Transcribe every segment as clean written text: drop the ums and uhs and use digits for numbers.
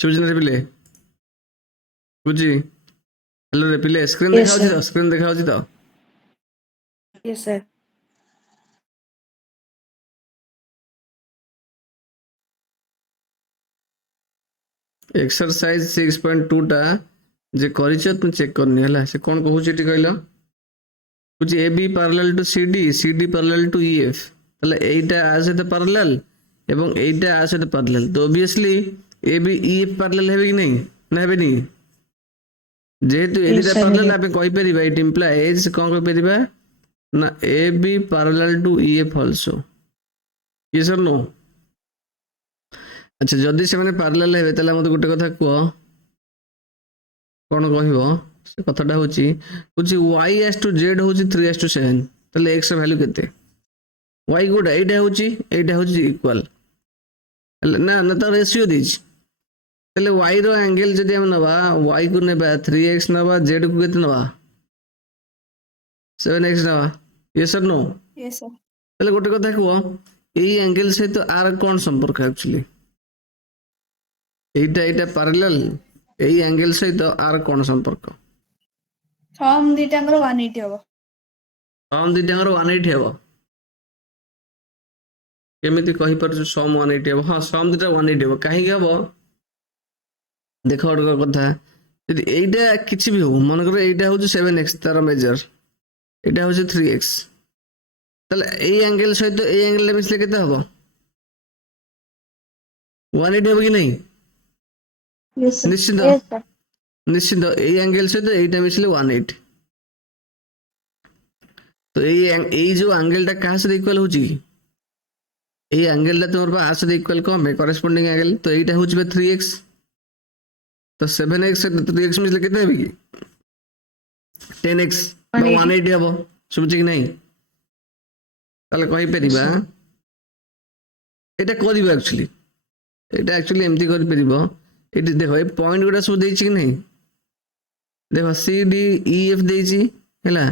ଶୁଭୁଛି ନା ପିଲେ? ଶୁଭୁଛି? ହ୍ୟାଲୋ ରେ ପିଲେ, ସ୍କ୍ରିନ୍ Yes, ଦେଖାଉଛି sir. ତ? ସ୍କ୍ରିନ୍ ଦେଖାଉଛି ତ? Yes, sir. ଏକ୍ସରସାଇଜ 6.2 ଟା ଯେ କରିଛ ତୁ ଚେକ୍ କରିନି ହେଲା। ସେ କ'ଣ କହୁଛି ଏଠି କହିଲ? କହୁଛି ଏ B parallel two CD, CD parallel to EF. ତାହେଲେ ଏଇଟା ଆ ସହିତ ପାରାଲାଲ ଏବଂ ଏଇଟା ଆ ସହିତ ପାରାଲାଲ। ତ obviously A B EF parallel ହେବେ କି ନାହିଁ? ନା ହେବେନି? ଯେହେତୁ ଏ Yes, ଦୁଇଟା sir. ପାରାଲାଲ ଆମେ କହିପାରିବା ଇଟ୍ ଇମ୍ପ୍ଲାଇଜ୍ କ'ଣ କହିପାରିବା ନା A B parallel to EF also. Yes or no? ଆଚ୍ଛା, ଯଦି ସେମାନେ ପାରାଲାଲ ହେବେ ତାହେଲେ ମୋତେ ଗୋଟେ କଥା କୁହ, କ'ଣ କହିବ? ସେ କଥାଟା ହଉଛି y as to z ହଉଛି 3:7। ତାହେଲେ x ର ଭ୍ୟାଲୁ କେତେ? y କୋଉଟା? ଏଇଟା ହଉଛି ଇକ୍ୱାଲ ନା ନା ତାର ରେସିଓ ଦେଇଛି। ତାହେଲେ y ର ଆଙ୍ଗେଲ ଯଦି ଆମେ ନେବା, y କୁ ନେବା 3x ନେବା, z କୁ କେତେ ନେବା? 7x ନେବା। Yes or no? Yes, sir. ତାହେଲେ ଗୋଟେ କଥା କୁହ, ଏଇ ଆଙ୍ଗେଲ ସହିତ ଆର କ'ଣ ସମ୍ପର୍କ ଆକ୍ଚୁଆଲି? ଏଇଟା ପାରାଲାଲ, ଏଇ ଆଙ୍ଗେଲ ସହିତ ଆର କ'ଣ ସମ୍ପର୍କ? ସମ୍ ଦିଟାଙ୍କର 180 ହବ। ସମ୍ ଦିଟାଙ୍କର 180 ହେବ। କେମିତି କହିପାରୁଛୁ ସମ୍ 180 ହେବ? ହଁ, ସମ୍ ଦିଟା 180 ହେବ। କାହିଁକି ହେବ? ଦେଖ ଗୋଟେ କଥା, ଯଦି ଏଇଟା କିଛି ବି ହଉ, ମନେକର ଏଇଟା ହଉଛି 7x ତାର ମେଜର, ଏଇଟା ହଉଛି 3x, ତାହେଲେ ଏଇ ଆଙ୍ଗେଲ ସହିତ ଏଇ ଆଙ୍ଗେଲଟା ମିଶିଲେ କେତେ ହେବ? 180 ହେବ କି ନାହିଁ? Yes, sir. ନିଶ୍ଚିତ Yes, sir. ନିଶ୍ଚିତ ଏଇ ଆଙ୍ଗେଲ ସହିତ ଏଇଟା ମିଶିଲେ 180। ତ ଏଇ ଯୋଉ ଆଙ୍ଗେଲଟା କାହା ସହିତ ଇକ୍ୱାଲ ହଉଛି କି? ଏଇ ଆଙ୍ଗେଲଟା ତୁମର ଆ ସହିତ ଇକ୍ୱାଲ କ'ଣ ପାଇଁ? Corresponding angle. ତ ଏଇଟା ହଉଛି 3x, ତ 7x ସହିତ 3x ମିଶିଲେ କେତେ ହେବ କି? 10x ବା 180 ହେବ। ଶୁଭୁଛି କି ନାହିଁ? ତାହେଲେ କହିପାରିବା Yes, sir. ଏଇଟା କରିବ ଆକ୍ଚୁଆଲି, ଏଇଟା ଆକ୍ଚୁଆଲି ଏମିତି କରିପାରିବ। ଏଠି ଦେଖ ଏ ପଏଣ୍ଟ ଗୁଡ଼ା ସବୁ ଦେଇଛି କି ନାହିଁ? ଦେଖ ସି ଡି ଇ ଏଫ୍ ଦେଇଛି ହେଲା।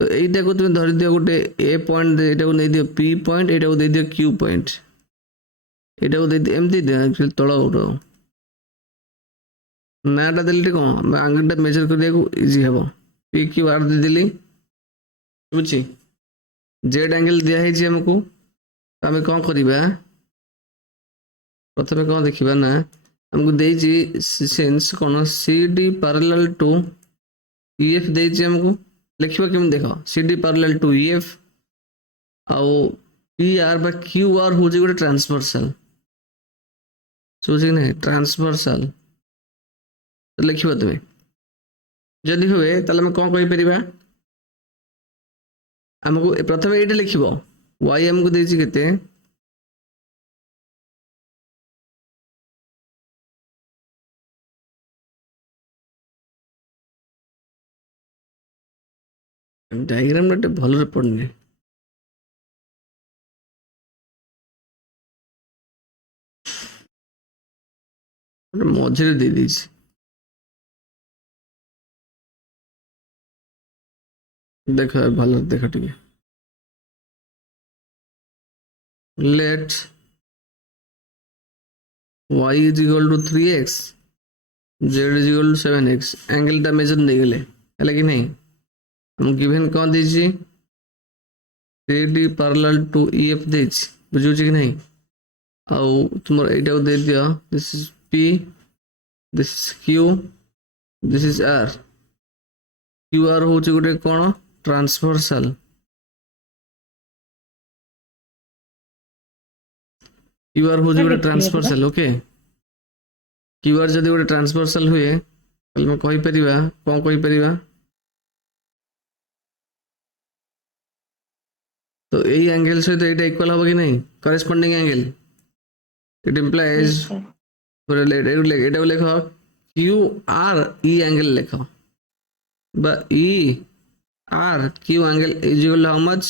ତ এইটাକୁ তুমি ଧରିଦିଅ ଗୋଟେ ଏ ପଏଣ୍ଟ, ଏଇଟାକୁ ନେଇଦିଅ ପି ପଏଣ୍ଟ, ଏଇଟାକୁ ଦେଇଦିଅ କ୍ୟୁ ପଏଣ୍ଟ, ଏଇଟାକୁ ଦେଇଦିଅ ଏମିତି ଦିଅ ଆକ୍ଚୁଆଲି ତଳ ଗୋଟେ ନାଁଟା ଦେଲେ ଟିକେ କ'ଣ ଆଙ୍ଗେଲଟା ମେଜର କରିବାକୁ ଇଜି ହେବ। ପି କ୍ୟୁ ଆର୍ ଦେଇଦେଲି। ବୁଝୁଛି? ଜେଡ୍ ଆଙ୍ଗେଲ ଦିଆହେଇଛି ଆମକୁ। ଆମେ କ'ଣ କରିବା? ପ୍ରଥମେ କ'ଣ ଦେଖିବା ନା ଆମକୁ ଦେଇଛି ସେନ୍ସ କ'ଣ C D parallel to E F ଦେଇଛି ଆମକୁ। ଲେଖିବା କେମିତି ଦେଖ, C D parallel to E F ଆଉ ପି ଆର୍ ବା କ୍ୟୁ ଆର୍ ହେଉଛି ଗୋଟେ ଟ୍ରାନ୍ସଭର୍ସାଲ। ଶୁଭୁଛି କି ନାହିଁ? ଟ୍ରାନ୍ସଭର୍ସାଲ ଲେଖିବ ତୁମେ। ଯଦି ହୁଏ ତାହେଲେ ଆମେ କ'ଣ କହିପାରିବା? ଆମକୁ ପ୍ରଥମେ ଏଇଟା ଲେଖିବ, y ଆମକୁ ଦେଇଛି କେତେ? ଡାଇଗ୍ରାମଟା ଟିକେ ଭଲରେ ପଡୁନି। ମଝିରେ ଦେଇଦେଇଛି। ଦେଖ ଭଲରେ ଦେଖ ଟିକେ। let y is equal to 3x, z is equal to 7x, ଆଙ୍ଗେଲଟା ମେଜର ନେଇଗଲେ ହେଲା କି ନାହିଁ? ଆମକୁ ଗିଭେନ୍ କ'ଣ ଦେଇଛି? C D parallel to E F ଦେଇଛି। ବୁଝୁଛି କି ନାହିଁ? ଆଉ ତୁମର ଏଇଟାକୁ ଦେଇଦିଅ, this is P, this is Q, this is R. Q R ହେଉଛି ଗୋଟେ କ'ଣ? ଟ୍ରାନ୍ସଭର୍ସାଲ। କ୍ୟୁ ଆର୍ ହେଉଛି ଗୋଟେ ଟ୍ରାନ୍ସଭର୍ସାଲ। ଓକେ, କ୍ୟୁ ଆର୍ ଯଦି ଗୋଟେ ଟ୍ରାନ୍ସଭର୍ସାଲ ହୁଏ ତାହେଲେ ଆମେ କହିପାରିବା କ'ଣ କହିପାରିବା? ତ ଏଇ ଆଙ୍ଗେଲ ସହିତ ଏଇଟା ଇକ୍ୱାଲ ହେବ କି ନାହିଁ? Corresponding angle. It implies Yes, sir. ଏଇଟାକୁ ଲେଖ କ୍ୟୁ ଆର୍ ଇ ଆଙ୍ଗେଲ ଲେଖ, বা E R Q angle is equal how much?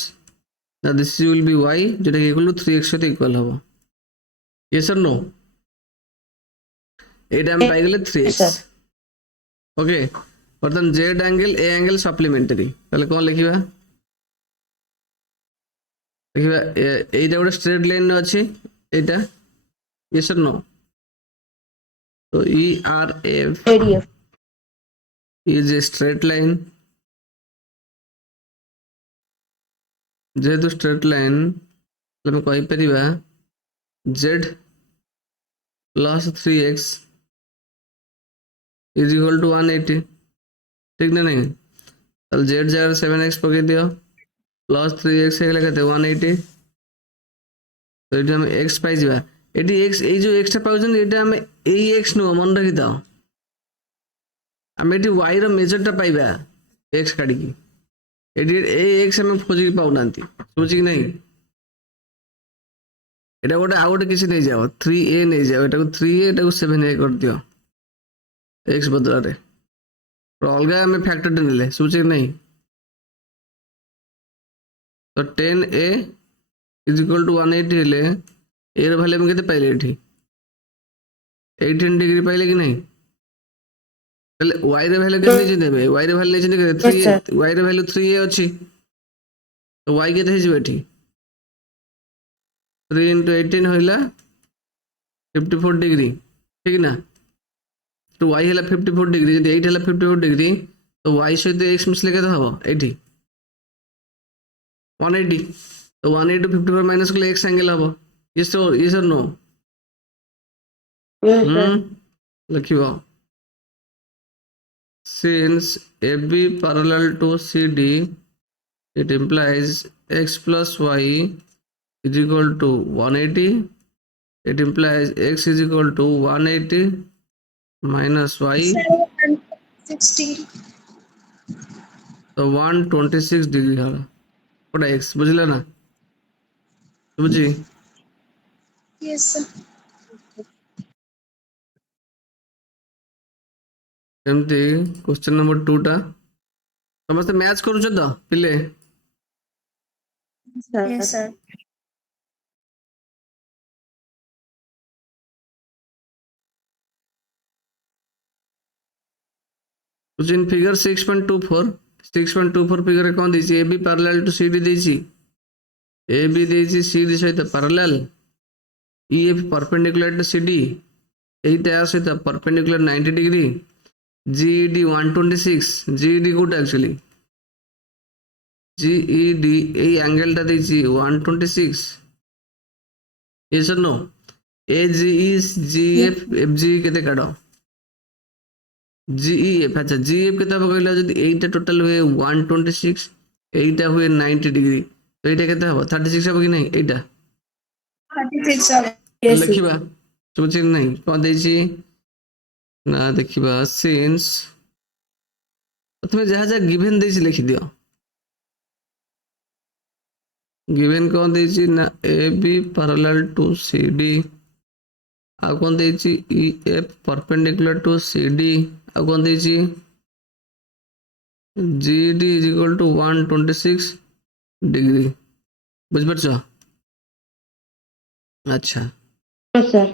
ନା ଦିସ୍ ୱିଲ୍ ବି y, যেটা ଇକ୍ୱାଲ ଟୁ 3x ସହିତ ଇକ୍ୱାଲ ହେବ। Yes or no? এইটা আমি পাইগেলে 3x। sir. ওকে, বর্তমান জেড অ্যাঙ্গেল এ অ্যাঙ্গেল সাপ্লিমেন্টারি। তাহলে কোন লিখিবা? লিখিবা এইটা গোটে স্ট্রেট লাইন আছে, এইটা। Yes or no? তো ERF ADF. is a straight line. যেহেতু straight line ଆମେ କହିପାରିବା z plus 3x is equal to 180 ঠিক না ନାଇଁ ତାହେଲେ z ଜାଗାରେ 7x ପକେଇ ଦିଅ plus 3x ହେଇଗଲା କେତେ 180 ତ ଏଠି ଆମେ x ପାଇଯିବା ଏଠି x ଏଇ ଯୋଉ x ଟା ପାଉଛନ୍ତି ଏଇଟା ଆମେ ଏଇ x ନୁହଁ ମନେ ରଖିଥାଅ ଆମେ ଏଠି y ର ମେଜର ଟା ପାଇବା x କାଢିକି ଏଠି ଏଇ x ଆମେ ଖୋଜିକି ପାଉନାହାନ୍ତି ବୁଝି କି ନାହିଁ এটা ଗୋଟେ ଆଉ ଗୋଟେ କିଛି ନେଇଯାଅ 3a ନେଇଯାଅ ଏଟାକୁ 3a ଏଟାକୁ 7a କରିଦିଅ x ବଦଳରେ ଅଲଗା ଆମେ ଫ୍ୟାକ୍ଟରଟେ ନେଲେ ବୁଝି କି ନାହିଁ ତ 10a is equal to 180 ହେଲେ a ର ଭ୍ୟାଲୁ ଆମେ କେତେ ପାଇଲେ ଏଠି 18 ଡିଗ୍ରୀ ପାଇଲେ କି ନାହିଁ ତାହେଲେ y ର ଭ୍ୟାଲୁ କେତେ ନେଇଛନ୍ତି ଏବେ y ର ଭ୍ୟାଲୁ ନେଇଛନ୍ତି କେତେ 3a y ର ଭ୍ୟାଲୁ 3a ଅଛି ତ y କେତେ ହେଇଯିବ ଏଠି 3 into 18 होइला 54 डिग्री ठीक ना तो y हैला 54 डिग्री यदि 8 हैला 54 डिग्री तो y सहित x मिसले केते हबो एठी 180 तो 180 to 54 माइनस कले x एंगल हबो yes or no लिखिबो since AB parallel to CD it implies x plus y is equal to 180 it implies x is equal to 180 minus y 60. तो 126 डिग्री है कोटा x बुझला ना बुझी Yes, sir. एमती question number 2 टा समस्त match करूछ तो पिले Yes, sir. कुछ इन फिगर 6.24 फिगर कौन देछि AB पैरेलल टू CD देछि AB देछि CD सहित parallel EF perpendicular to CD एटा सहित परपेंडिकुलर 90 डिग्री GED 126 GED कोट एक्चुअली GED ए एंगल टा देछि 126 yes or no AGE GF FG केते काढो GEF अच्छा GF केते हबो कहला जदी एटा टोटल हुए 126 एटा हुए 90 डिग्री तो एटा केते हबो 36 हबो कि नहीं एटा 36, sir. Yes, sir. लिखिबा सोचिन नहीं कोन देछि ना देखिबा सिंस प्रथमे जहा जहा गिवन देछि लिखि दियो गिवन कोन देछि ना AB पैरेलल टू CD आ कोन देछि EF परपेंडिकुलर टू CD आ कोन देछि GD is equal to 126 degree बुझ परछो अच्छा Yes, sir.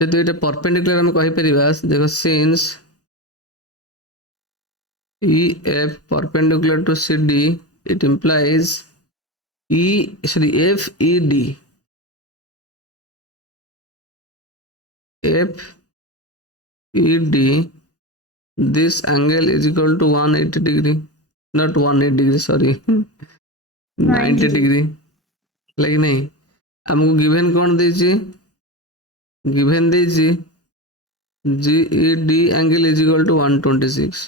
तो ये परपेंडिकुलर हम कहि परिबा देखो since EF perpendicular to CD it implies FED this angle is equal to 180 degree not 180 degree sorry 90 degree like नहीं हमको गिवन कौन दीजिए गिवन दीजिए GED angle is equal to 126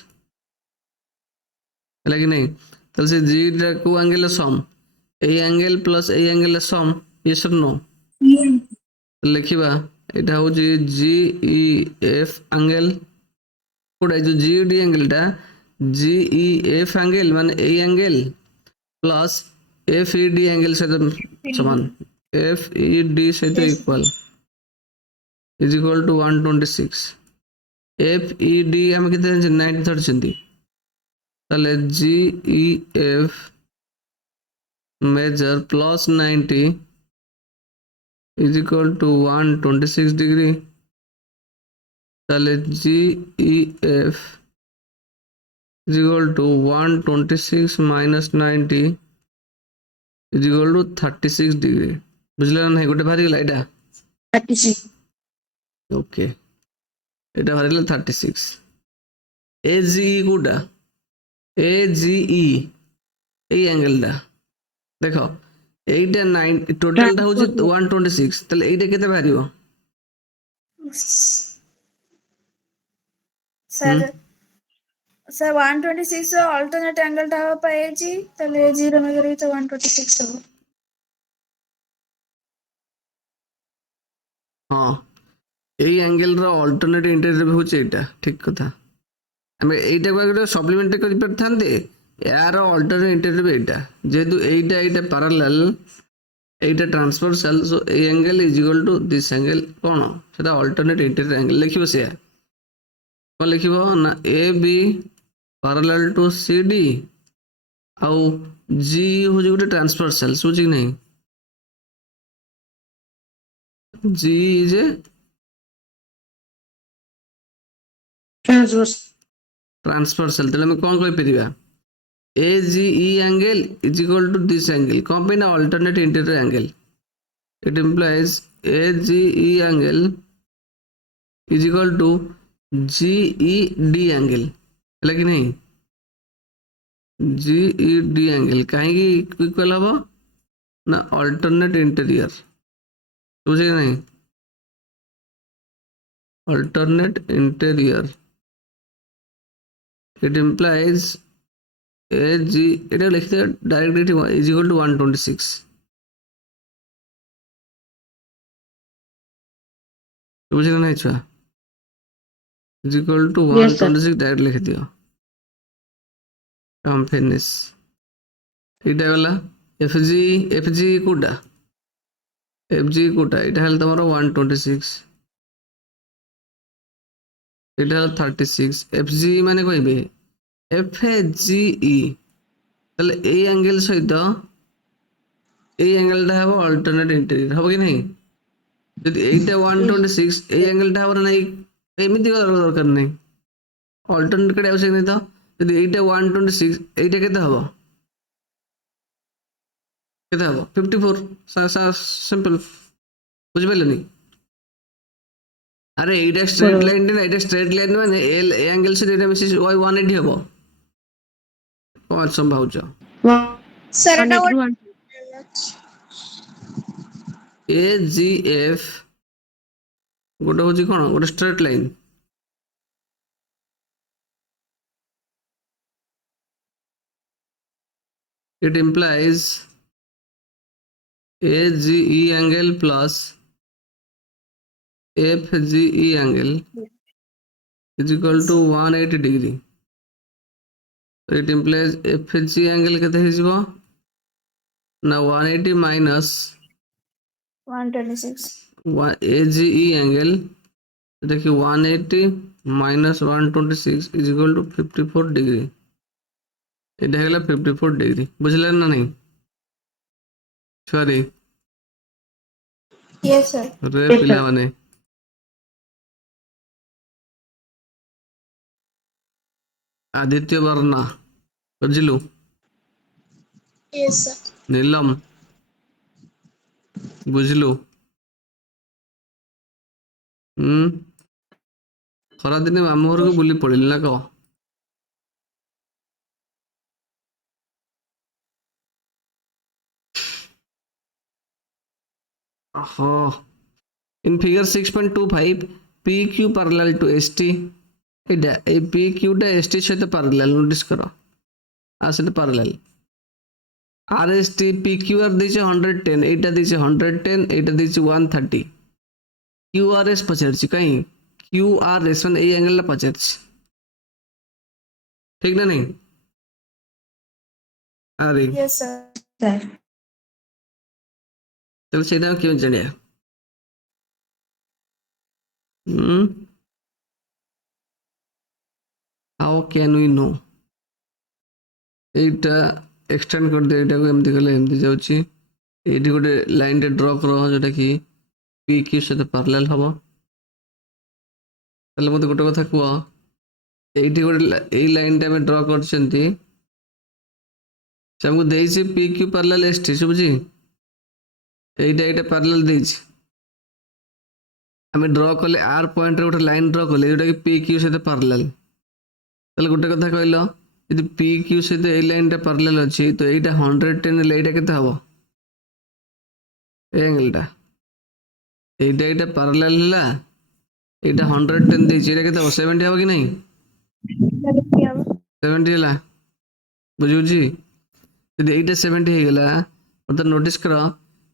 है कि नहीं तो से GED को angle sum A angle plus A angle sum yes or no लिखिबा एटा हो जी GEF एंगल कोडा जो GED एंगल टा GEF एंगल माने A angle plus FED angle से समान FED से तो equal is equal to 126 FED हम कितने 90 धरछंती ताले GEF measure plus 90 is equal to 126 degree ताले GEF is equal to 126 minus 90 is equal to 36 degree बुझला नहीं गोटे भारी गला एटा 36. ओके এটা বাহারিলা 36 AGE কোটা AGE এই অ্যাঙ্গেলটা দেখো এইটা 9 টোটালটা হচ্ছে 126 তাহলে এইটা কেতে বাহারিব স্যার স্যার 126 ର ଅଲ୍ଟରନେଟ୍ ଆଙ୍ଗେଲଟା ହବ ପା AG ତାହେଲେ AG ର ମେଜର ହେଇତ 126 ହବ। ହଁ এই অ্যাঙ্গেলର ଅଲ୍ଟରନେଟ୍ ଇଣ୍ଟେରିୟର ହେଉଛି ଏଇଟା ଠିକ କଥା ଆମେ এইଟାକୁ ଆଗରେ ସପ୍ଲିମେଣ୍ଟ କରିପାରିଥାନ୍ତେ ଏହାର ଅଲ୍ଟରନେଟ୍ ଇଣ୍ଟେରିୟର ଏଇଟା ଯେହେତୁ ଏଇଟା ପାରାଲାଲ এইটা ট্রান্সফর্সাল সো এই angle is equal to this angle কোণ সেটা অল্টরনেট ইন্টেরিয়র অ্যাঙ্গেল লিখিব সেয়া কোণ লিখিব না A B parallel to C D আউ জি হচ্ছে গোটে ট্রান্সফর্সাল শুছি কি নাই জি ইজ এ ট্রান্সফর্সাল তাহলে আমি কোণ কইপারিবা A G E angle is equal to this angle কোণ পাই না alternate interior angle it implies AGE angle is equal to GED angle है कि नहीं GED angle कहीं इक्वल हबो ना alternate interior बुझे नहीं alternate interior it implies AG এটা লিখতে ডাইরেক্টলি is equal to 126 বুঝলে না ছুয়া is equal to Yes, sir. 126 direct लिख दियो कम फिनिश এইটা গলা FG কোটা FG কোটা এটা হল তোমার 126 এটা হল 36 FG মানে কইবে FGE তাহলে এই অ্যাঙ্গেল সহিত এই অ্যাঙ্গেলটা হবে অল্টারনেট ইন্টেরিয়র হবে কি নাই যদি এইটা 126 এই অ্যাঙ্গেলটা হবে না এমনি দরকার নেই অল্টারনেট করে আবশ্যক নেই তো যদি এইটা 126 এইটা কেতে হবে কেতে হবে 54 সিম্পল বুঝি পাইলনি আরে এইটা স্ট্রেট লাইন না এটা স্ট্রেট লাইন মানে এল অ্যাঙ্গেল সে এটা মিশে ওই 180 হবে কত সম্ভব হচ্ছে স্যার এটা AGF গোটা হচ্ছে কোন গোটা straight line it implies AGE angle plus FGE angle is equal to 180 degree. So it implies FG angle কেতে হইব না 180 minus 126 AGE angle এটা কি 180 minus 126 is equal to 54 degree. এটা হলো 54 ডিগ্রি বুঝলেন না নাই সরি yes sir রে পিলা মানে আদিত্য বর্ণা বুঝলু yes sir নীলম বুঝলু ଖରାଦିନେ ମାମୁଁ ଘରକୁ ବୁଲି ପଳେଇଲି ନା କହ in figure 6.25 PQ parallel to ST এটা এই PQ টা ST এর সাথে প্যারালাল নোটিস করো আর সেটা প্যারালাল RST PQR দিয়েছে 110 এইটা দিয়েছে 110 এইটা দিয়েছে 130 QRS পচারছি কাই QRS মানে এই অ্যাঙ্গেলটা পচারছি ঠিক না নেই আরে yes sir তাহলে সেটা কেউ জানিয়া how can we know এইটা এক্সটেন্ড করে দে এটাকে এমতি গলে এমতি যাଉଛି এইটি গোটে লাইনଟେ ড্র কର যেটা কি PQ সাথে প্যারালাল হব তাহলে মতে গোটে কথা কুহ এইটি গোটে এই লাইনটা আমি ড্র করছেন্তি সে আমাকে ଦେଇଛି PQ প্যারালাল ST শুভୁଛି এইটা প্যারালাল ଦେଇଛି ଆମେ ଡ୍ର କଲେ ଆର୍ ପଏଣ୍ଟରେ ଗୋଟେ ଲାଇନ୍ ଡ୍ର କଲେ ଯୋଉଟାକି ପି କ୍ୟୁ ସହିତ ପାରାଲାଲ୍। ତାହେଲେ ଗୋଟେ କଥା କହିଲ, ଯଦି ପି କ୍ୟୁ ସହିତ ଏଇ ଲାଇନ୍ଟା ପାରାଲାଲ୍ ଅଛି ତ ଏଇଟା 110 ହେଲେ ଏଇଟା କେତେ ହବ? ଏ ଆଙ୍ଗେଲଟା ଏଇଟା ପାରାଲାଲ୍ ହେଲା, ଏଇଟା 110 ଦେଇଛି, ଏଇଟା କେତେ ହବ? 70 ହବ କି ନାହିଁ? 70 ହେଲା, ବୁଝୁଛି? ଯଦି ଏଇଟା 70 ହେଇଗଲା, ଅର୍ଥାৎ ନୋଟିସ୍ କର,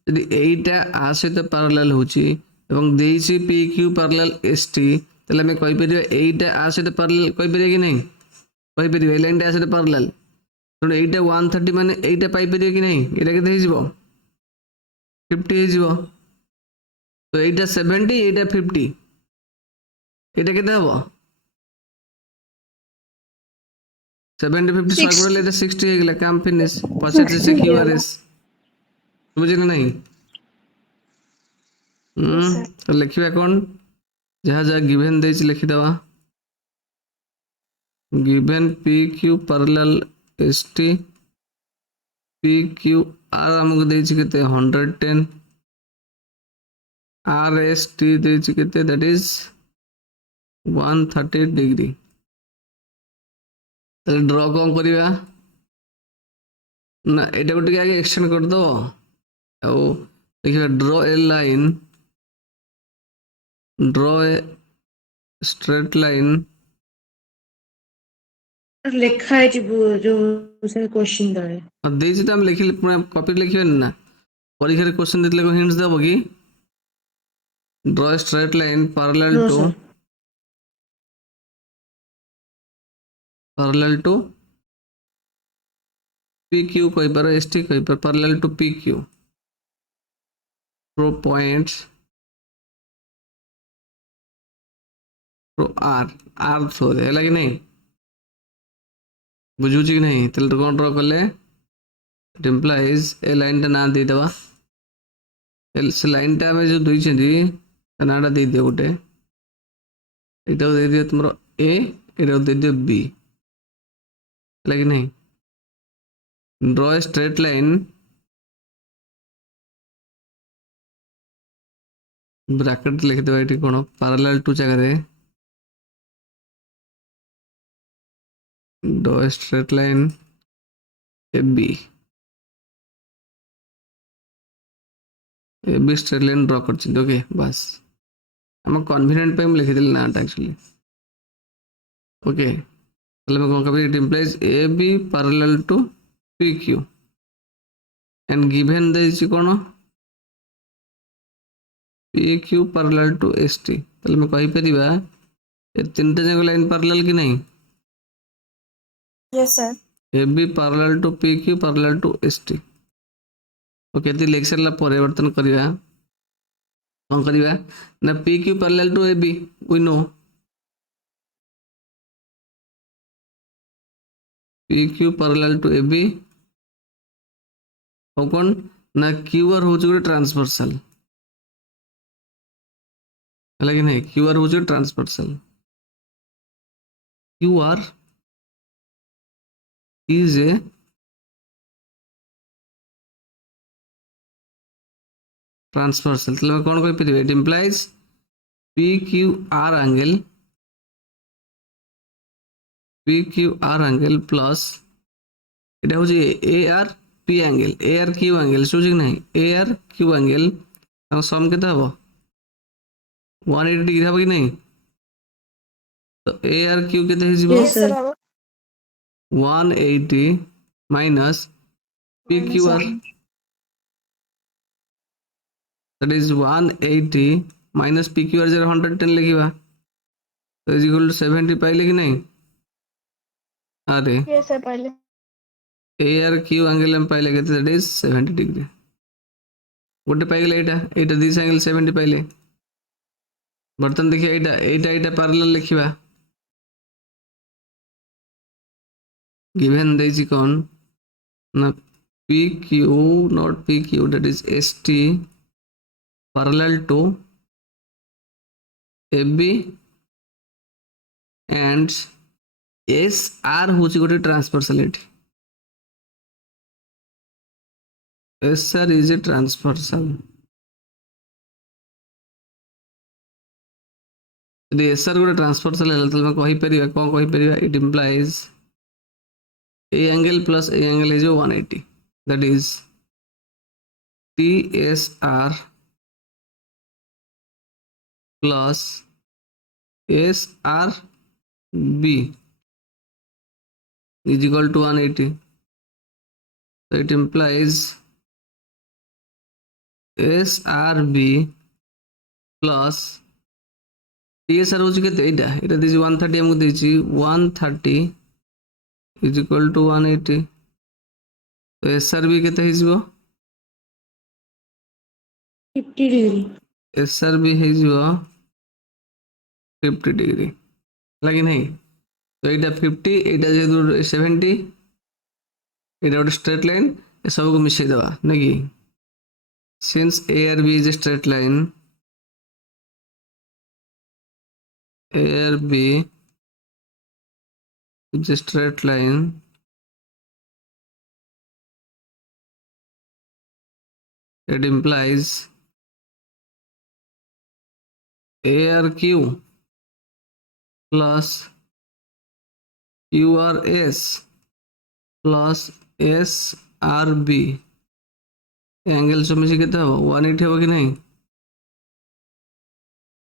ଯଦି ଏଇଟା ଆ ସହିତ ପାରାଲାଲ୍ ହେଉଛି ଏବଂ ଦେଇଛି P Q parallel S T, ତାହେଲେ ଆମେ କହିପାରିବା ଏଇଟା ଆ ସହିତ ପାରାଲାଲ୍, କହିପାରିବା କି ନାହିଁ? କହିପାରିବା ଏଇ ଲାଇନ୍ଟା ଆ ସହିତ ପାରାଲାଲ୍। ତେଣୁ ଏଇଟା 130 ମାନେ ଏଇଟା ପାଇପାରିବ କି ନାହିଁ? ଏଇଟା କେତେ ହେଇଯିବ? 50 ହେଇଯିବ। ତ ଏଇଟା 70, ଏଇଟା 50, ଏଇଟା କେତେ ହବ? 70 50 100 ଗୁଣିଲେ ଏଇଟା 60 ହେଇଗଲା, କାମ ଫିନିଶ। ପଚାରିছে ସେ QRS, ବୁଝି ନା ନାହିଁ? ତ ଲେଖିବା କ'ଣ? ଯାହା ଯାହା ଗିଭେନ୍ ଦେଇଛି ଲେଖିଦେବା। Given P Q parallel S T, P Q R हमको देछि केते 110, आर एस टी देछि केते, दैट इज 130 डिग्री। ताले ड्रॉ कौन करिवा ना, एटा को टिके आगे एक्सटेंड कर दो और देखिए draw a line, draw a straight line. ଲେଖା ହେଇଛି ଯୋଉ ସେ କ୍ୱେଶ୍ଚିନ୍ ତଳେ और देछि तो हम लिखिले पुरा कॉपी लिखिबेन ना, परीक्षा रे क्वेश्चन देतले को हिंट्स देबो कि draw a straight line parallel no to, sir parallel to PQ कहिपर, ST कहिपर, parallel to PQ through points through R through है कि नहीं? बुझुची कि नहीं? तेल कौन ड्रॉ कले, इट इंप्लाइज ए लाइन टा ना दे दवा, से लाइन टा में जो दुई छेंदी नाटा दे दियो गोटे, एटा दे दियो तुमरो A, एटा दे दियो B, है कि नहीं? Draw a straight line, bracket लिख देबा एटी कोन पैरेलल टू जगह रे, draw a straight line AB, AB straight line draw करछि। ओके बस हम कन्वीनियंट पे हम लिख देले ना एक्चुअली। ओके ताले मैं कोन कभी, it implies AB parallel to PQ and given देछि कोन PQ पैरेलल टू ST। ताले मैं कहि परिबा ए तीनटा जगह लाइन पैरेलल कि नहीं? Yes sir. AB parallel to PQ parallel to ST। Okay ती लेक्चर ला परिवर्तन करिवा, कोन करिवा ना PQ parallel to AB we know, PQ parallel to AB और कौन ना QR हो चुके ट्रांसवर्सल, है कि नहीं? QR हो चुके transversal, QR is a transversal. तो मैं कौन कहि परिबे, it implies PQR angle plus एटा हो जे AR P angle, AR Q angle सोझे नहीं, AR Q एंगल और सम केता हबो 180 डिग्री हबो कि नहीं? तो AR Q केते हिजबो? Yes, yes sir. 180 minus PQR, that is 180 minus PQR जरा 110 लिखिबा तो इज इक्वल टू 70 पाइले कि नहीं? अरे यस सर पहले AR Q एंगल हम पाइले केते, that is 70 डिग्री। गोटे पाइले एटा दिस एंगल 70 पाइले। बर्तन देखिए एटा पैरेलल लिखिबा, गिवन देछि कोन ना PQ not PQ, that is ST parallel to AB and SR होछि गोटे ट्रांसवर्सलिटी, SR is a transversal। ଯଦି SR ଗୋଟେ ଟ୍ରାନ୍ସଫର୍ସାଲ ହେଲା ତାହେଲେ ଆମେ କହିପାରିବା କ'ଣ କହିପାରିବା? It implies a angle plus a angle is 180, that is TSR plus SRB is equal to 180. So it implies SRB plus TSR হচ্ছে কেতে? এটা দিয়েছি 130, আমাকে দিয়েছি 130 is equal to 180. তো SRB কেতে ହେଇଯିବ? 50 degree. SRB ହେଇଯିବ 50 ডিগ্রি, ହେଲା କି ନାହିଁ? তো এইটা 50, এইটা যেহেতু 70, এটা ଗୋଟେ স্ট্রেট লাইন, এসবକୁ ମିଶେଇ ଦେବା ନାଇଁ କି? Since A and B is a straight line, A and B is a straight line, it implies ARQ plus QRS plus SRB angle सब मिसी केते हो 180 हो कि नहीं?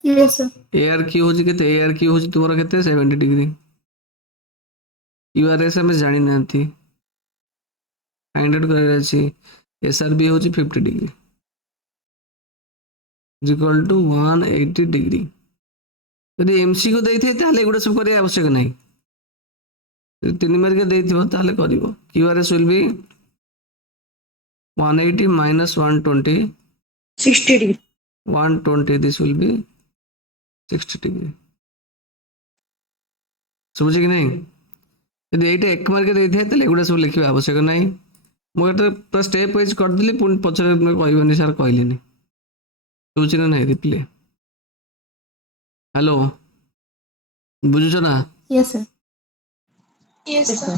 Yes, sir. ARQ होची केते? ARQ होची तुमरा केते 70 डिग्री. QRS हमें जानी नांती, फाइंड आउट करे अछि. SRB होची 50 degree is equal to 180 degree. यदि MC को देइथे ताले एगुडा सब करे आवश्यक नहीं. तीन मार्क देइथिबो ताले करिवो. QRS will be 180 minus 120, 60 degree. 120, this will be 60 degree. समझे कि नहीं? यदि एटा एक मार्क देइथे ताले एगुडा सब लिखिबा आवश्यक नहीं. मो एटा पूरा स्टेप वाइज कर दिली, पुन पछरे कहबनी सर कहलिनी. समझे ना नहीं? रिप्ले हेलो बुझुछ ना? Yes, sir. Yes, sir.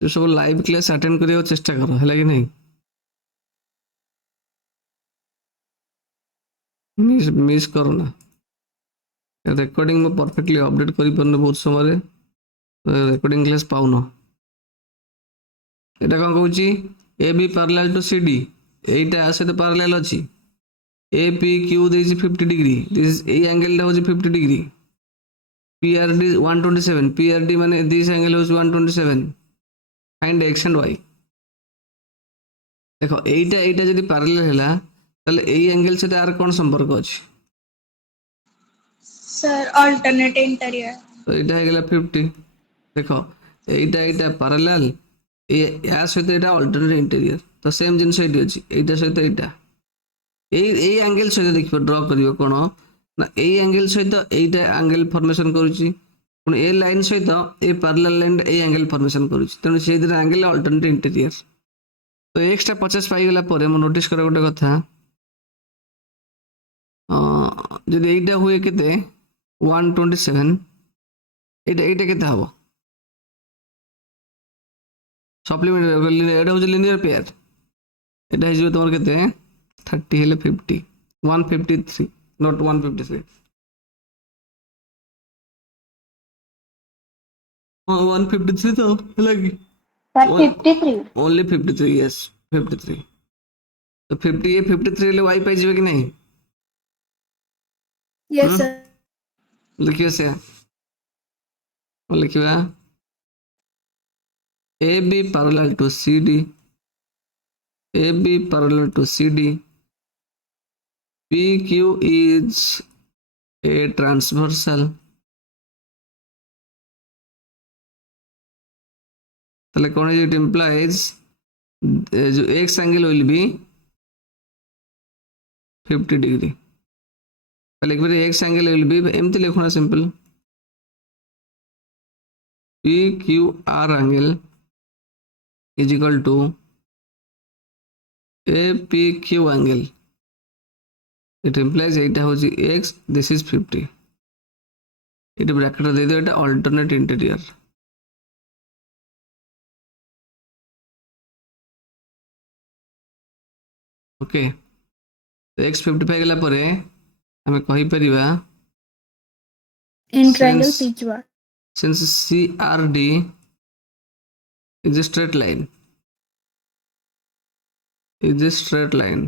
तो सब लाइव क्लास अटेंड करियो चेष्टा करो, है कि नहीं? मिस करो ना. रिकॉर्डिंग में परफेक्टली अपडेट करि परने बहुत समय recording class pound. Etah cone कहूची? AB parallel to CD, एटा आसे तो पैरेलल अछि. APQ देछि 50 डिग्री, दिस ए एंगल दा होछि 50 डिग्री. PRD 127, PRD माने दिस एंगल होछि 127. Find x and y. देखो एटा जदि पैरेलल हैला ताले एई एंगल से आर कोन संपर्क अछि? Sir, alternate interior. तो एटा हे गेला 50. देखो एटा पैरेलल, या सहित एटा अल्टरनेट इंटीरियर, तो सेम जिंस एटी अछि. एटा सहित एटा एई एंगल सहित देखिबो ड्रा करियो कोन ना. एई एंगल सहित एटा एंगल फॉर्मेशन करूची, पुन ए लाइन सहित a parallel line a angle formation करूची. तने से दिन एंगल अल्टरनेट इंटीरियर. तो एक्स्ट्रा 50 पाई गला परे मो नोटिस कर गोटे कथा, जदि एटा हुए केते 127, एटा केते हबो? सप्लीमेंट एटा हो लिनियर पेयर. एटा हे जो तोर केते 30 हेले 50, 153 नॉट 153. 153 तो लगी. Sir, 53. Only 53, yes 53. तो 50 ये 53 ले y पाई जीवे कि नहीं? Yes, sir. लिखिए से लिखिए AB parallel to CD, AB parallel to CD, PQ is a transversal. ताले कौन है? इट implies जो x angle will be 50 degree. ताले एक बार x angle will be एमती लिखना simple, PQR angle is equal to APQ angle. It implies एटा हो जी x, this is 50. It bracket दे दो, एटा अल्टरनेट इंटीरियर. ओके, तो x 55 गला परे ଆମେ କହିପାରିବା in triangle since PQR. since CRD is a straight line, is a straight line,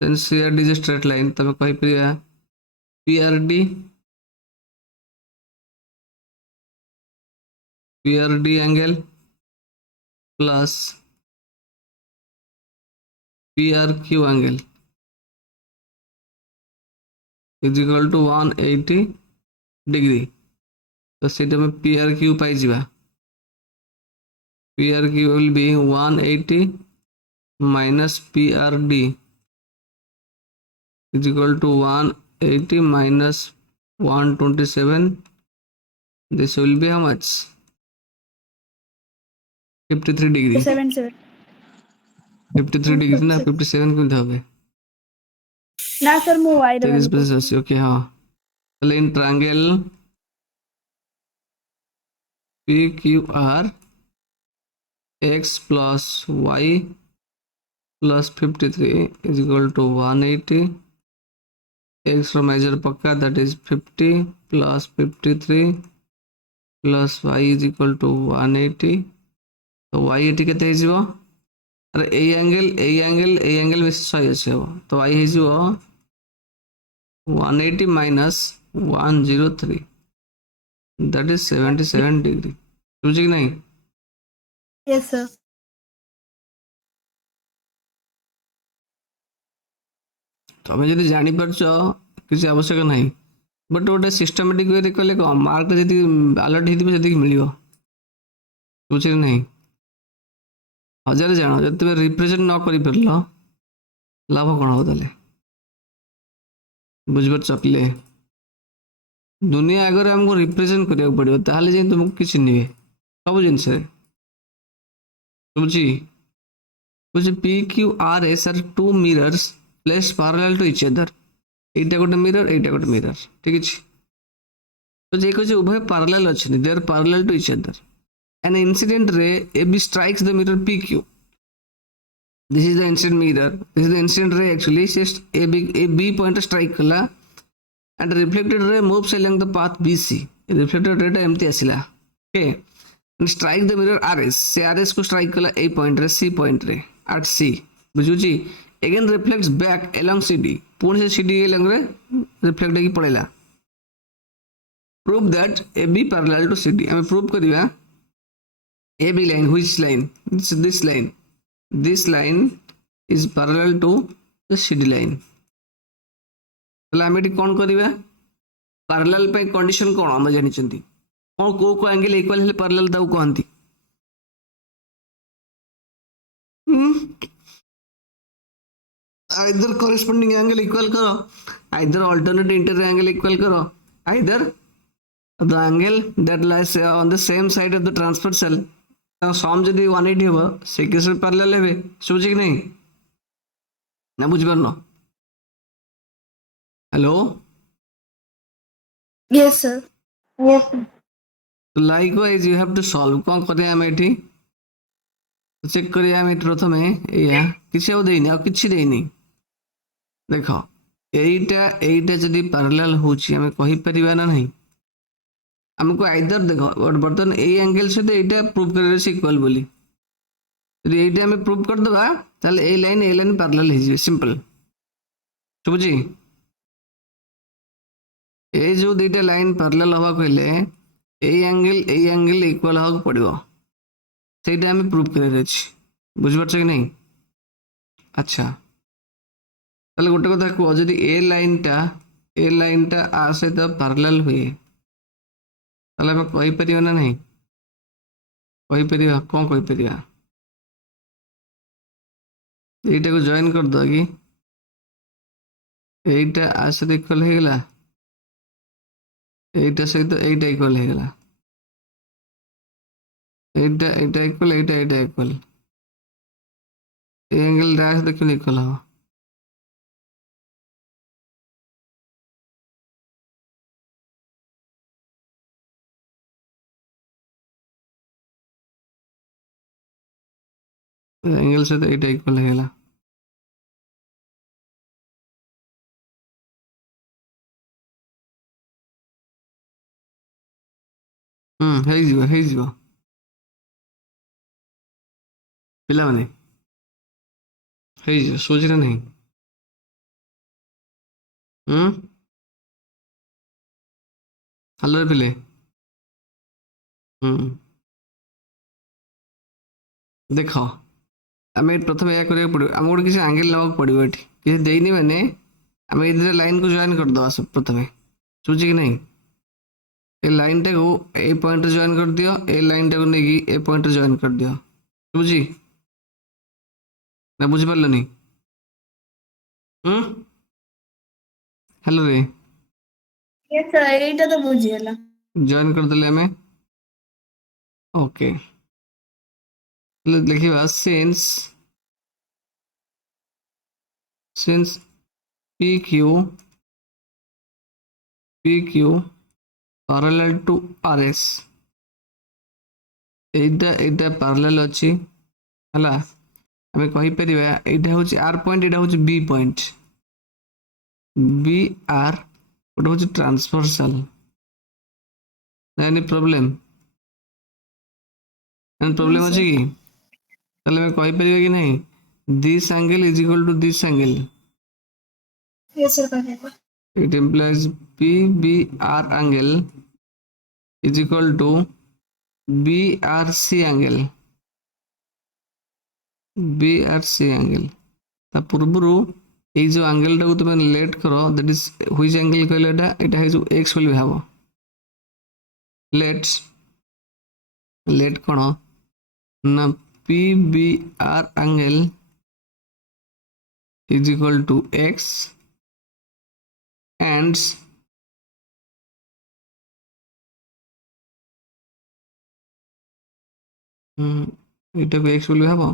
since CRD is a straight line तब କହିପାରିବା PRD angle plus PRQ angle is equal to 180 degree. तो ସେଇଟା ଆମେ PRQ ପାଇଯିବା PRQ will be 180 minus PRD is equal to 180 minus 127. This will be how much? 53 degree. 7 53 degree ना 57 केମିତି হবে? ना sir ମୁଁ y ର There is value basis ଅଛି okay हाँ ତାହେଲେ in triangle PQR x plus y plus 53 is equal to 180. X ର measure पक्का that is 50 plus 53 plus y is equal to 180. तो y एटी केते ହେଇଯିବ अरे ए एंगल बेस 100 ଅଛି ହେବ तो y ହେଇଯିବ 180 minus 103 that is 77 degree ବୁଝି କି ନାହିଁ yes sir ତମେ ଯଦି ଜାଣି ପାରୁଛ କିଛି ଆବଶ୍ୟକ ନାହିଁ ବଟ୍ ଗୋଟେ ସିଷ୍ଟମେଟିକ୍ ୱେରେ କଲେ କ'ଣ ମାର୍କଟା ଯେତିକି ଆଲର୍ଟ ହେଇଥିବ ସେତିକି ମିଳିବ ବୁଝିଲେ ନାହିଁ ହଜାରେ ଜାଣ ଯଦି ତମେ ରିପ୍ରେଜେଣ୍ଟ ନ କରିପାରିଲ ଲାଭ କ'ଣ ହବ ତାହେଲେ ବୁଝିପାରୁଛ ପିଲେ ଦୁନିଆ ଆଗରେ ଆମକୁ ରିପ୍ରେଜେଣ୍ଟ କରିବାକୁ ପଡ଼ିବ ତାହେଲେ ଯାଇ ତୁମକୁ କିଛି ନିଏ ସବୁ ଜିନିଷରେ ବୁଝି ବୁଝି PQRS are two mirrors placed parallel to each other. এইটা ଗୋଟେ ମିରର এইଟା ଗୋଟେ ମିରର ଠିକ ଅଛି ତ ଯେ କହୁଛି ଉଭୟ parallel ଅଛନ୍ତି they are parallel to each other. An incident ray AB strikes the mirror PQ. This is the incident mirror. This is the incident ray actually. AB point strike kala and reflected ray moves along the path BC. Reflected ray ta एमती आसिला okay and strike the mirror RS. से RS को strike कला A point रे C point रे at C बुझुची again reflects back along CD. पुणी से CD along रे reflect की पड़ेला. Prove that AB parallel to CD. हमें prove करिया AB line which line this line. This line is parallel to the CD line. ताले हमें कौन करिया parallel पे condition कौन हम जानी चंदी कौन को एंगल इक्वल है parallel दाउ कहंती either corresponding angle equal करो either alternate interior angle equal करो either the angle that lies on the same side of the transfer cell सम जदि 180 हो से केस पैरेलल हेबे सोचे कि नहीं ना बुझ परनो hello yes sir yes sir likewise you have to solve कौन करे हम एठी चेक करिया हम एठी प्रथमे एया किछि हो देइनी आ किछि देइनी देखो एइटा जदि पैरेलल होछि हम कहि परिबा ना नहीं हमको आइदर देखो बर्तन ए एंगल से एटा प्रूव करे से इक्वल बोली यदि एटा हमें प्रूव कर दबा ताले ए लाइन पैरेलल हे जे सिंपल बुझी ए जो दुईटा लाइन पैरेलल हवा कहले ए एंगल इक्वल हवा पड़िबो सेटा हमें प्रूव करे अछि बुझ परछ कि नहीं अच्छा ताले गोटे कथा को जदि ए लाइनटा आ सहित पैरेलल हुए ताले हम कहि परिबा ना नहीं कहि परिबा कोन कहि परिबा एटा को जॉइन कर दो कि एटा आ सहित इक्वल हे गेला एटा सहित एटा इक्वल हे गेला एटा इक्वल एटा इक्वल एंगल रा सहित क्यों इक्वल हो एंगल से तो एटा इक्वल है गेला ହେଇଯିବ ପିଲାମାନେ, ହେଇଯିବ, ଶୁଭୁଛି ନା ନାହିଁ? ହ୍ୟାଲୋ ପିଲେ। ଦେଖ, ଆମେ ପ୍ରଥମେ ଏହା କରିବାକୁ ପଡ଼ିବ, ଆମକୁ ଗୋଟେ କିଛି ଆଙ୍ଗେଲ ନେବାକୁ ପଡ଼ିବ। ଏଠି କିଛି ଦେଇନି ମାନେ ଆମେ ଏଥିରେ ଲାଇନକୁ ଜଏନ୍ କରିଦେବା ପ୍ରଥମେ, ଶୁଭୁଛି କି ନାହିଁ? ଏ ଲାଇନଟାକୁ ଏ ପଏଣ୍ଟରେ ଜଏନ୍ କରିଦିଅ, ଏ ଲାଇନଟାକୁ ନେଇକି ଏ ପଏଣ୍ଟରେ ଜଏନ୍ କରିଦିଅ, ଶୁଭୁଛି ନା ବୁଝିପାରିଲନି? ହ୍ୟାଲୋ ରେ, Yes, sir, ଏଇଟା ତ ବୁଝିଗଲା। ଜଏନ୍ କରିଦେଲେ ଆମେ। ଓକେ, ଲେଖିବା since PQ parallel to RS, এইଟା parallel ଅଛି ହେଲା। ଆମେ କହିପାରିବା ଏଇଟା ହେଉଛି R ପଏଣ୍ଟ, ଏଇଟା ହେଉଛି B ପଏଣ୍ଟ, BR ଗୋଟେ ହେଉଛି ଟ୍ରାନ୍ସଭର୍ସାଲ। ଏନି ପ୍ରୋବ୍ଲେମ୍ ଅଛି କି? ତାହେଲେ ଆମେ କହିପାରିବା କି ନାହିଁ this angle is equal to this angle? Yes, sir, କହିପାରିବା। It implies PBR angle is equal to BRC angle. BRC angle ତା ପୂର୍ବରୁ ଏଇ ଯୋଉ ଆଙ୍ଗେଲଟାକୁ ତୁମେ ଲେଟ୍ କର, ଦ୍ୟାଟ୍ ଇଜ ହୁଇଚ୍ ଆଙ୍ଗେଲ କହିଲେ? ଏଇଟା ହେଇଯିବ ଏକ୍ସ ବୋଲି ଭାବ। ଲେଟ୍ କ'ଣ ନା PBR angle is equal to x and ଏଇଟାକୁ x ବୋଲି ଭାବ।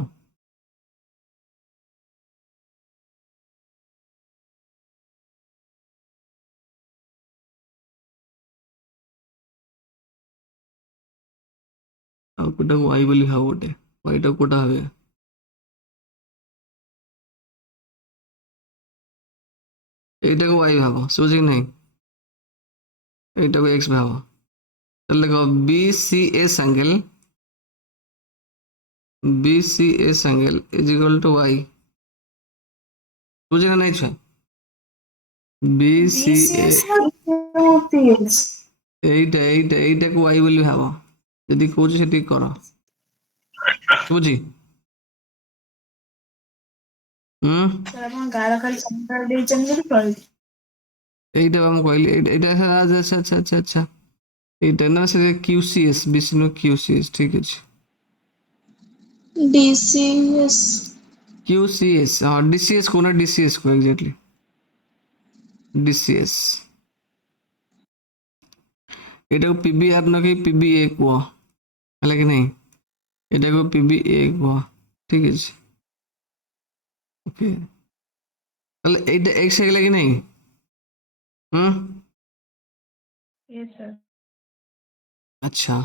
ଆଉ କୋଉଟାକୁ y ବୋଲି ଭାବ, ଗୋଟେ yଟାକୁ କୋଉଟା ଭାବେ? এইটাକୁ y ଭାବ, ଶୁଭୁଛି କି ନାହିଁ? এইটাକୁ x ଭାବ। ତାହେଲେ ଦେଖ BCS angle is equal to y, ବୁଝି ନା ନାହିଁ ଛୁଆ? BCA BCS ନା QPS? এইଟାକୁ y ବୋଲି ଭାବ, ଯଦି କହୁଛି ସେତିକି କର, ଶୁଭୁଛି? ସାର୍ ଆପଣ ଗାଳ ଖାଲି ସଂଖ୍ୟା ଦେଇଛନ୍ତି ବୋଲି କହିଲି। এইটা ମୁଁ କହିଲି, এইଟା ଆଚ୍ଛା, এইଟା ନା ସେ QCS, BC ନୁହଁ QCS, ଠିକ ଅଛି। DCS QCS, ହଁ DCS କହୁନା, DCS କୁହ ଏକ୍ଜାକ୍ଟଲି, DCS। ଏଇଟାକୁ PBR ନକି PBA କୁହ, ହେଲା କି ନାହିଁ? ଏଇଟାକୁ PBA କୁହ, ଠିକ ଅଛି। ଓକେ, ତାହେଲେ এইটা x ହେଇଗଲା କି ନାହିଁ? Yes, sir. ଆଚ୍ଛା,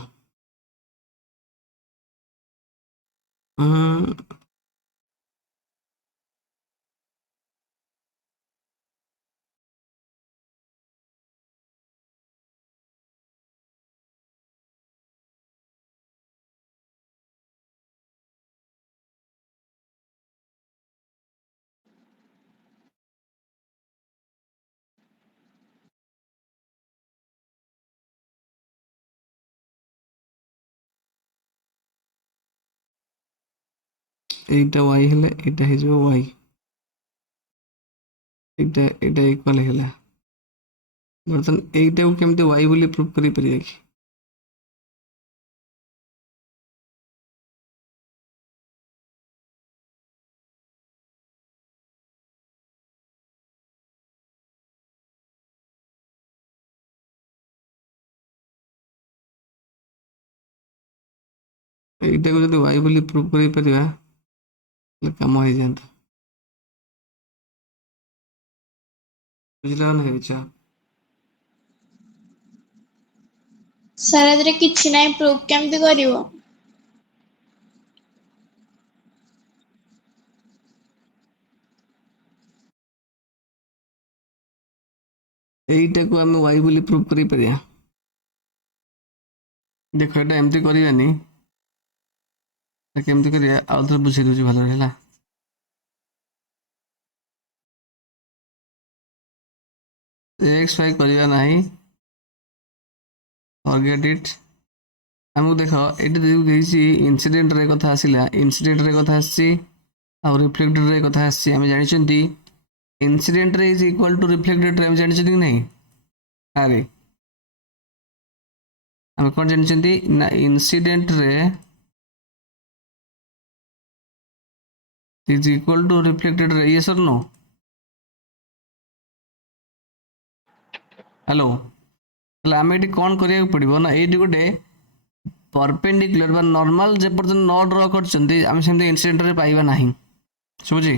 এইটা y ହେଲେ ଏଇଟା ହେଇଯିବ y, ଏଇଟା ଇକ୍ୱାଲ ହେଇଗଲା। ବର୍ତ୍ତମାନ এইଟାକୁ କେମିତି y ବୋଲି ପ୍ରୁଭ୍ କରିପାରିବା କି? এইଟାକୁ ଯଦି y ବୋଲି ପ୍ରୁଭ୍ କରିପାରିବା ତାହେଲେ କାମ ହେଇଯାଆନ୍ତା, ବୁଝିଲ ନା ହେଇଛ? ସାର୍ ଏଥିରେ କିଛି ନାହିଁ, ପ୍ରୁଫ୍ କେମିତି କରିବ? এইଟାକୁ ଆମେ y ବୋଲି ପ୍ରୁଭ୍ କରିପାରିବା, ଦେଖ ଏଇଟା ଏମିତି କରିବାନି, କେମିତି କରିବା ଆଉ ଥରେ ବୁଝେଇ ଦଉଛି ଭଲରେ ହେଲା। ଏକ୍ସ ୱାଇ କରିବା ନାହିଁ, ଫରଗେଟ୍ ଇଟ୍। ଆମକୁ ଦେଖ ଏଇଠି ଦେଇଛି ଇନସିଡେଣ୍ଟରେ କଥା ଆସିଲା, ଇନସିଡେଣ୍ଟରେ କଥା ଆସିଛି ଆଉ ରିଫ୍ଲେକ୍ଟେଡରେ କଥା ଆସିଛି। ଆମେ ଜାଣିଛନ୍ତି ଇନସିଡେଣ୍ଟରେ ଇଜ ଇକ୍ୱାଲ ଟୁ ରିଫ୍ଲେକ୍ଟେଡରେ, ଆମେ ଜାଣିଛନ୍ତି କି ନାହିଁ? ଆରେ ଆମେ କ'ଣ ଜାଣିଛନ୍ତି ନା ଇନସିଡେଣ୍ଟରେ ଇଜ ଇକ୍ୱାଲ ଟୁ ରିଫ୍ଲେକ୍ଟେଡରେ, ୟେସ୍ ଅର୍ नो? ହ୍ୟାଲୋ, ତାହେଲେ ଆମେ ଏଠି କ'ଣ କରିବାକୁ ପଡ଼ିବ ନା ଏଇଠି ଗୋଟେ परपेंडिकुलर बा नॉर्मल जेपर्यंत न ड्र करछंती हम सेमते इंसिडेंट रे पाइबा नाही। समझी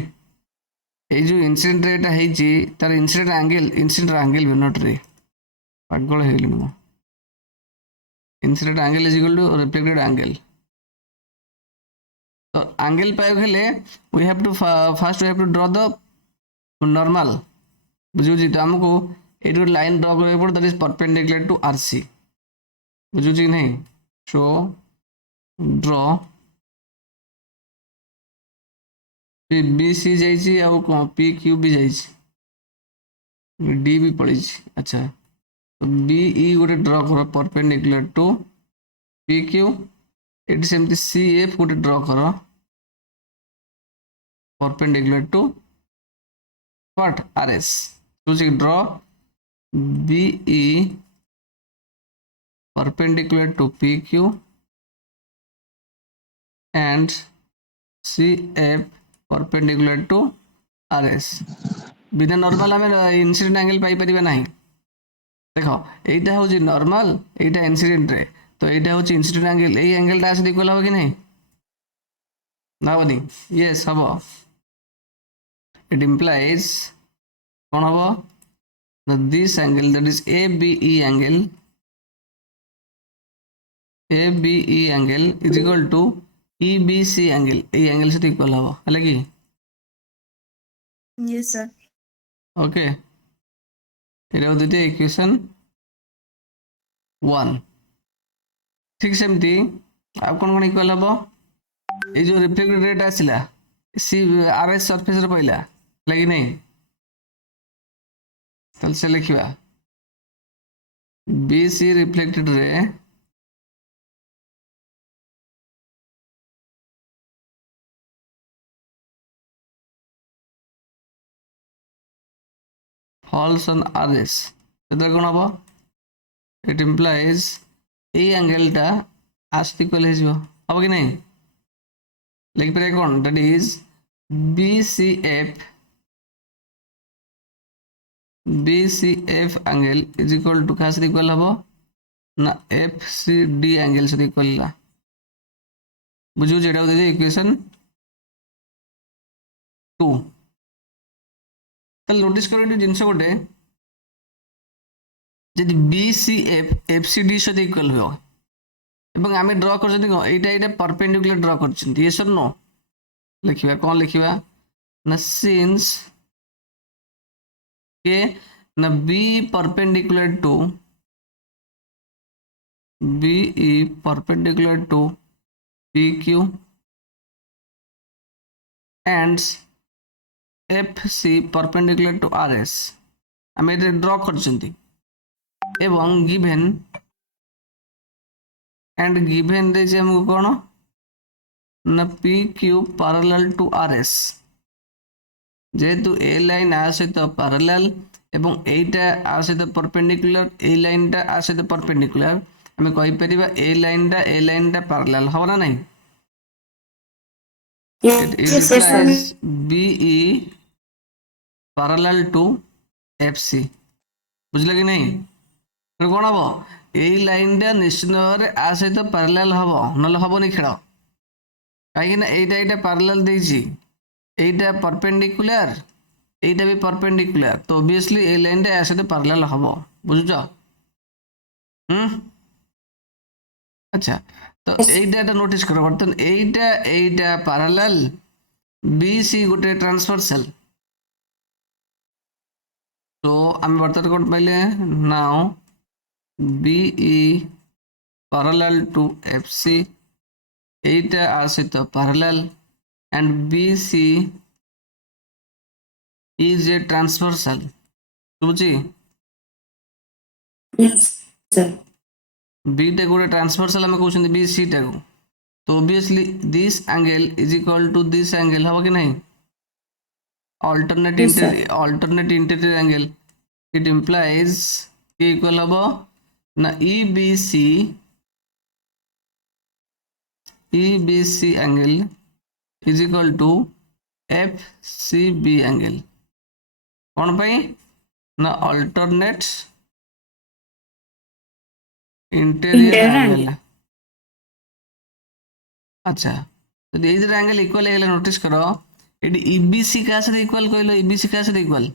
ए जो इंसिडेंट रे एटा हेची तार इंसिडेंट एंगल भी नॉट रे पागल हे गेली मु। Incident angle is equal to reflected angle. तो एंगल पाइब हेले we have to first we have to draw the normal. बुझुजी तो हमको एट लाइन ड्रॉ करबे पड़ that is perpendicular to RC. बुझुजी नहीं? So draw BC जाइए आउ कौन PQ भी जाइए D भी पड़ी। अच्छा तो BE गोटे ड्रॉ करो परपेंडिकुलर टू PQ। एटी सेमती CF गोटे ड्रॉ करो परपेंडिकुलर टू व्हाट RS। तो draw BE perpendicular to PQ and CF perpendicular to RS। बिना नॉर्मल आम इंसिडेंट एंगल पाई परिबा नहीं। देखो एटा होची नॉर्मल, एटा इंसिडेंट रे, तो एटा होची इंसिडेंट एंगल। एई एंगल टा से इक्वल हो कि नहीं? ना बनी? यस हबो। इट इंप्लाइज कौन हबो this angle that is ABE angle, ABE angle is equal to EBC angle. ए एंगल से इक्वल हबो हला कि? Yes sir. ओके एटा होते इक्वेशन 1। ठीक सेमती आ कोन इक्वल हबो ए जो रिफ्लेक्टेड रेट आसिला सी RS सरफेस रे पइला लागी नहीं? तल से लिखिबा BC reflected ray falls on RS। तो कौन हम? इट इम्प्लाइज ए एंगल टा आस इक्वल हम कि नहीं? लिख पे कौन that is BCF angle is equal to क्या इक्वल हम ना FCD एंगल से इक्वल ला। बुझु जेटा दे इक्वेशन 2। ताल नोटिस करो जिनस गोटे जदि BCF FCD सहित इक्वल हो एवं आम ड्र कर परपेंडिकुलर ड्र कर यस और नो? लिखा कौन लिखा ना सिंस के ना B perpendicular to BE perpendicular to PQ and FC perpendicular to RS आम ये ड्र कर एवं गिवन एंड गिवन दे हमको कौन ना PQ पैरेलल टू RS। जेहेतु ए लाइन आ सहित पैरेलल एवं एटा आ सहित परपेंडिकुलर, ए लाइन टा आ सहित परपेंडिकुलर, हमें कहि परिबा ए लाइन टा पैरेलल हो ना नहीं? It Yes, yes, sir. implies BE parallel to FC। बुझल कि नहीं? तो कौन हम यही लाइन टा निश्चित भाव में आ सहित पैरेलल हम ना हेनी खेल कहीं यहाँ पैरेलल देछि एटा परपेंडिकुलर एटा भी परपेंडिकुलर, तो ऑब्वियसली ए लाइन टा आ सहित पैरेलल हम। बुझुछ? अच्छा तो एटा नोटिस कर बर्तन एटा पैरेलल BC गोटे ट्रांसवर्सल। तो आम बर्तमान कौन पाइले now BE parallel to FC, এইটা আর সହିତ parallel, and BC is a transversal. বুঝি Yes, sir. B টা গোটে transversal ଆମେ କହୁଛନ୍ତି BC ଟାକୁ, ତ obviously this angle is equal to this angle ହବ କି ନାହିଁ? alternate Yes, sir. interior angle. It implies equal habo na EBC angle is equal to FCB angle. कौन पाई ना alternate interior angle. अच्छा तो ये जो एंगल इक्वल है नोटिस करो ये EBC का से इक्वल कहलो EBC का से इक्वल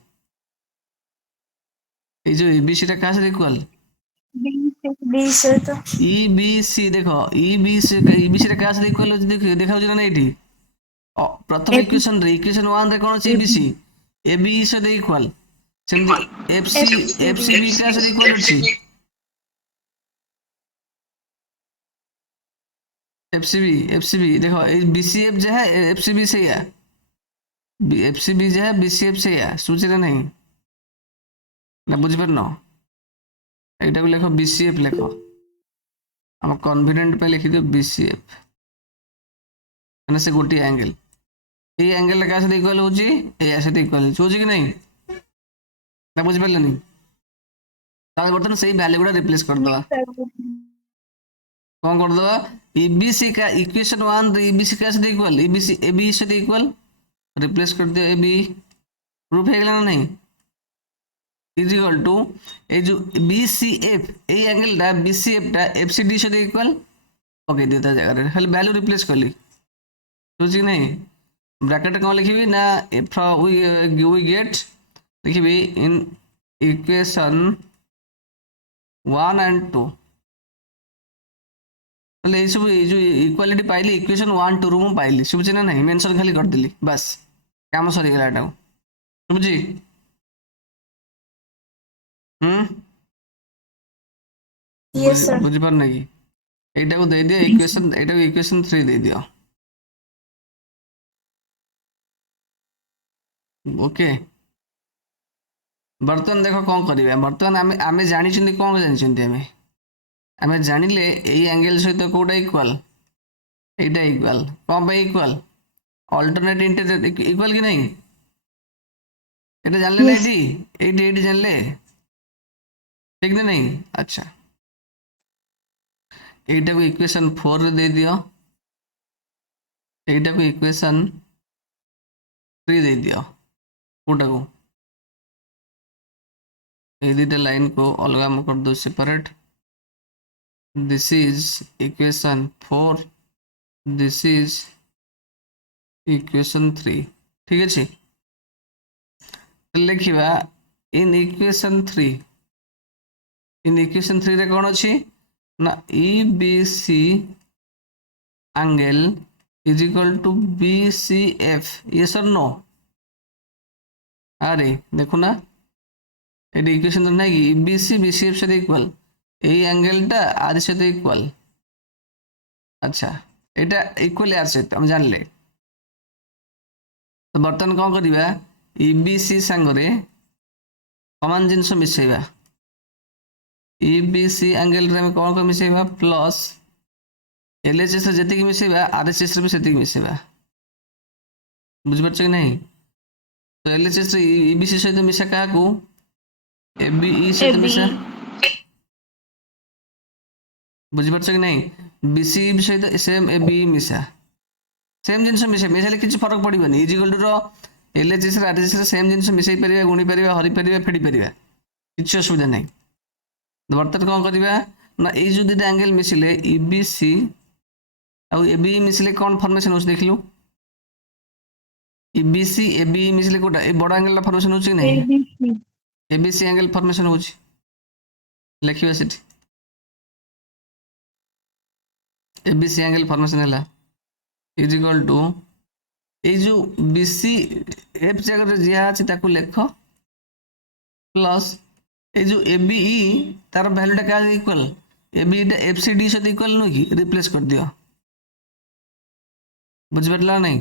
ये जो EBC टा का से इक्वल बी से तो EBC देखो EBC टा का से इक्वल देखो देखा हो ना एठी प्रथम इक्वेशन 1 रे कोन अछि EBC AB से इक्वल सेमति FCB का से इक्वल अछि FCB देखो BCF जो है FCB से है FCB जो है BCF से है सोच रहे नहीं ना बुझ पर नो एटा को लिखो BCF लिखो हम कॉन्फिडेंट पे लिखि दो BCF माने से गोटी एंगल ये एंगल लगा से इक्वल हो जी ए ऐसे इक्वल हो जी कि नहीं ना बुझ पर नहीं ताले बर्तन सही वैल्यू गुडा रिप्लेस कर दवा कौन कर दवा EBC का इक्वेशन 1 EBC का से इक्वल EBC AB से इक्वल रिप्लेस कर दियो AB प्रूफ है ना नहीं इज इक्वल टू ए जो BCF ए एंगल दा BCF दा FCD से इक्वल ओके देता जाएगा खाली वैल्यू रिप्लेस कर ली तो जी नहीं ब्रैकेट कौन लिखी ना इफ वी गेट लिखी इन इक्वेशन 1 and 2 એટલે એ ସବୁ એ जो इक्वालिटी पाइली इक्वेशन 1 2 ରୁ पाइली सुबुची ना नहीं मेंशन खाली कर देली बस काम सरी गला एटा सुबुची यस सर बुझी पार नहीं एटा को दे दियो इक्वेशन एटा को इक्वेशन 3 दे दियो ओके बर्तन देखो कौन करिवे बर्तन आमे आमे जानि छिंदी कोन जानि छिंदी आमे जानिले एई एंगल सहित कोडा इक्वल एटा इक्वल कोन पे इक्वल अल्टरनेट इंटीरियर इक्वल कि नहीं एटा जानले ना एटी जानले ठीक ना नहीं अच्छा एटा को इक्वेशन 4 रे दे दियो एटा को इक्वेशन 3 दे दियो कोटा को ए दुटा लाइन को अलग हम कर दो separate this is equation 4 this is equation 3 ठीक है लिखिबा इन इक्वेशन 3 रे कोन अछि ना EBC angle is equal to BCF yes or no अरे देखो ना ये इक्वेशन तो नहीं EBC BCF से इक्वल এই অ্যাঙ্গেলটা আর সাথে ইকুয়াল আচ্ছা এটা ইকুয়াল আর সাথে আমি জানলে তো বর্তমান কোন করিবা EBC সাঙ্গরে সমান জিনিস মিশাইবা EBC অ্যাঙ্গেল রে আমি কোন কোন মিশাইবা প্লাস LHS রে যেতিকি মিশাইবা RHS রে भी সেতিকি মিশাইবা বুঝি পারছ কি নাই তো LHS রে EBC সহিত মিশা কাকু ABE সহিত মিশা बुझी पारछ कि नहीं BC सहित सेम AB मिसा सेम जिंस मिसा मिसाले किछ फरक पड़िबनी इज इक्वल टू रो LHS रे RHS रे सेम जिंस मिसाई परिबा गुणी परिबा हरि परिबा फेडी परिबा किछ असुविधा नहीं वर्तमान कोन करबा ना ए जो दुटा एंगल मिसिले EBC और ABE मिसिले कोन फॉर्मेशन होस देखलु EBC ABE मिसिले कोटा ए बड़ा एंगल ला फॉर्मेशन होछि नहीं ABC एंगल फॉर्मेशन होछि लिखिबा सेठी ABC एंगल फॉर्मेशन है इज इक्वल टू ए जो BC F जगह जिया अछि ताकू लेखो प्लस ए जो ABE तार वैल्यू टा का equal A B F C D सहित इक्वल नुह कि रिप्लेस कर दियो बुझिपारा नहीं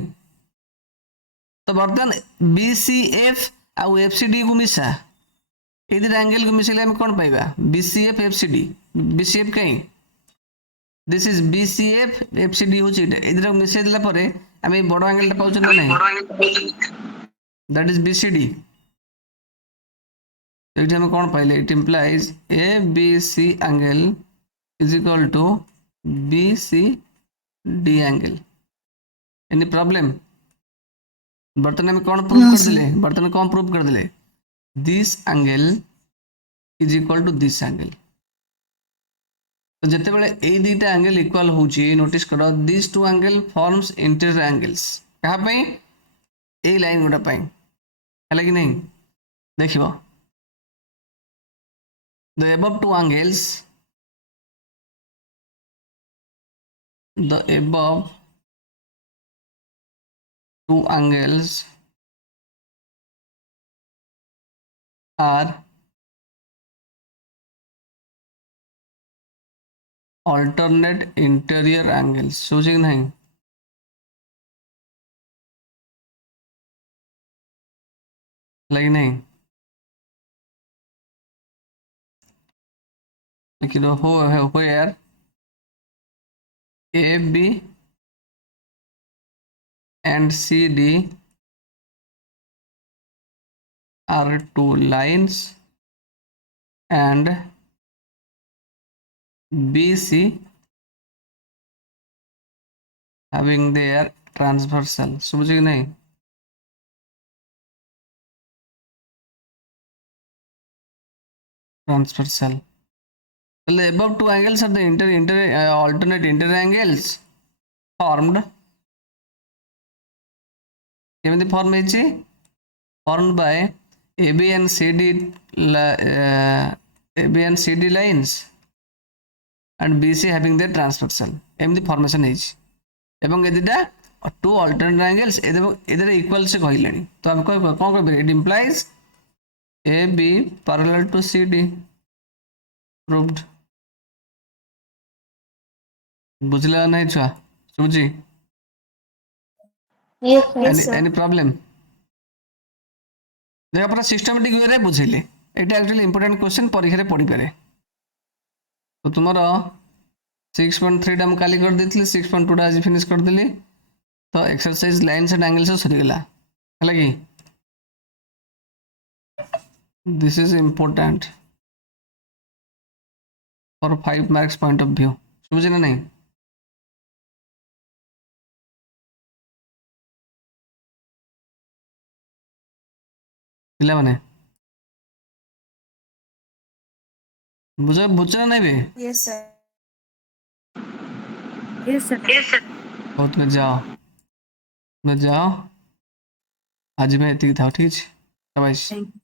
तो बर्तमान बी सी एफ आउ एफ सी डी को मिसा ये दुटा एंगल को मिसेले हम कौन पाइबा B C F F C D B C F कहीं this is B C F F C D होची ए दुटा मिसेई देला परे हम ए बड़ एंगल टा पाउछ ना नहीं that is B C D तो ये हम कौन पाइले it implies A B C angle is equal to B C D angle any problem बर्तन में कौन प्रूव कर दिले बर्तन कौन प्रूव कर दिले this angle is equal to this angle तो जिते बड़े ए दीटा एंगल इक्वल होची नोटिस करो this two angle forms interior angles कहा पे ए लाइन गुडा पे है कि नहीं देखिबो the above two angles the above two angles are alternate interior angles सोचे नहीं लगी नहीं लेकिन where A B and C D are two lines and B C having their transversal समझे कि नहीं transversal the above two angles are the alternate interior angles formed केମିତି form ହେଇଛି formed by AB and CD AB and CD lines and BC having their transversal एମିତି formation ହେଇଛି ଏବଂ ଏ ଦିଟା two alternate angles ଏদের equal से କହିଲେଣି ତ ଆମେ କଣ କହିବା it implies AB parallel to CD proved बुझला नहीं छुआ समझी Yes, sir. any problem देखा पूरा सिस्टमेटिक वे रे बुझिले एटा एक्चुअली इंपोर्टेंट क्वेश्चन परीक्षा रे पड़ी पारे तो तुम्हारा 6.3 टा हम काली कर देथिले 6.2 टा आज फिनिश कर देली तो एक्सरसाइज लाइन्स एंड एंगल्स सरी गेला हला कि this is important for 5 marks point of view समझे ना नहीं पिला माने बुझे नहीं बे Yes, sir. Yes, sir. बहुत में जाओ आज मैं इतनी था ठीक है शाबाश Thank you.